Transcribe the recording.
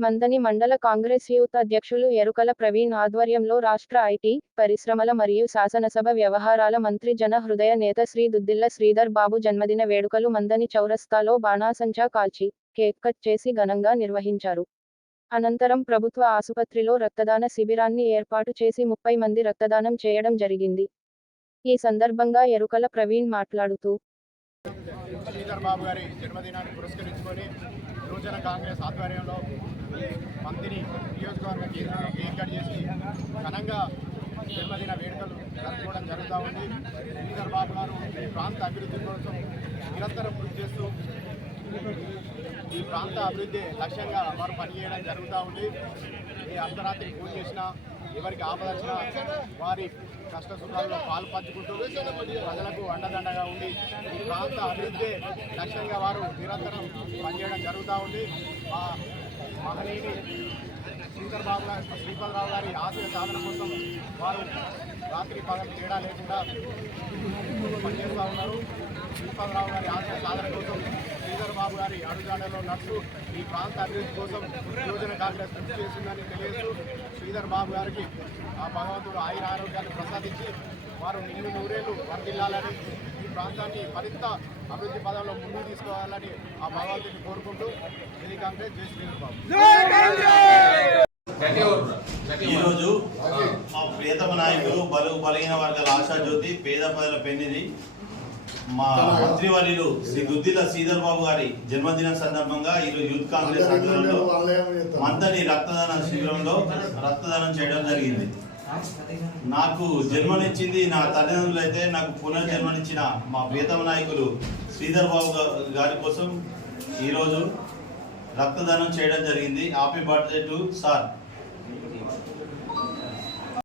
మందని మండల కాంగ్రెస్ యూత్ అధ్యక్షులు ఎరుకల ప్రవీణ్ ఆధ్వర్యంలో రాష్ట్ర ఐటీ పరిశ్రమల మరియు శాసనసభ వ్యవహారాల మంత్రి జన హృదయ నేత శ్రీ దుద్దిల్ల శ్రీధర్ బాబు జన్మదిన వేడుకలు మందని చౌరస్తాలో బాణాసంచా కాల్చి కేక్ కట్ చేసి ఘనంగా నిర్వహించారు. అనంతరం ప్రభుత్వ ఆసుపత్రిలో రక్తదాన శిబిరాన్ని ఏర్పాటు చేసి ముప్పై మంది రక్తదానం చేయడం జరిగింది. ఈ సందర్భంగా ఎరుకల ప్రవీణ్ మాట్లాడుతూ శ్రీధర్ బాబు గారి జన్మదినాన్ని పురస్కరించుకొని యువజన కాంగ్రెస్ ఆధ్వర్యంలో మంత్రిని నియోజకవర్గ కేంద్రంలో కేక్ కట్ చేసి ఘనంగా జన్మదిన వేడుకలు జరుపుకోవడం జరుగుతూ ఉంది. శ్రీధర్ బాబు గారు ప్రాంత అభివృద్ధి కోసం నిరంతరం కృషి చేస్తూ ఈ ప్రాంత అభివృద్ధి లక్ష్యంగా వారు పనిచేయడం జరుగుతూ ఉంది. ఈ అర్ధరాత్రి పూజ చేసినా ఎవరికి ఆపదచ్చినా వారి కష్ట సుఖాల్లో పాలు పంచుకుంటూ ప్రజలకు అండదండగా ఉండి ఈ ప్రాంత అభివృద్ధి లక్ష్యంగా వారు నిరంతరం పనిచేయడం జరుగుతూ ఉంది. ఆ మహనీయుని శ్రీధర్ బాబు గారి శ్రీపతిరావు గారి ఆశయ సాధన కోసం వారు రాత్రి పగలు తేడా లేకుండా పనిచేస్తూ ఉన్నారు. శ్రీపతిరావు గారి ఆశయ సాధన కోసం బాబు గారి అడుగుజాడలో నడుస్తూ ఈ ప్రాంత అభివృద్ధి కోసం యువజన కాంగ్రెస్ కృషి చేసిందని తెలియజేస్తూ శ్రీధర్ బాబు గారికి ఆ భగవంతుడు ఆయుర ఆరోగ్యాన్ని ప్రసాదించి వారు నిన్ను నూరేళ్ళు వర్దిల్లాలని ఈ ప్రాంతాన్ని మరింత అభివృద్ధి పదంలో ముందుకు తీసుకోవాలని ఆ భగవంతుని కోరుకుంటూ ఇది కాంగ్రెస్ జై శ్రీధర్ బాబు. ఈరోజు మా ప్రియతమ నాయకులు బలు బలహీన వర్గాల ఆశాజ్యోతి పేద ప్రజల పెన్నిది మా మంత్రివర్యులు శ్రీ దుద్దిల శ్రీధర్ బాబు గారి జన్మదిన సందర్భంగా ఈరోజు యూత్ కాంగ్రెస్ ఆధ్వర్యంలో మందని రక్తదాన శిబిరంలో రక్తదానం చేయడం జరిగింది. నాకు జన్మనిచ్చింది నా తల్లిదండ్రులు అయితే నాకు పునర్జన్మనిచ్చిన మా ప్రియతమ నాయకులు శ్రీధర్ బాబు గారి కోసం ఈరోజు రక్తదానం చేయడం జరిగింది. Happy birthday to sir.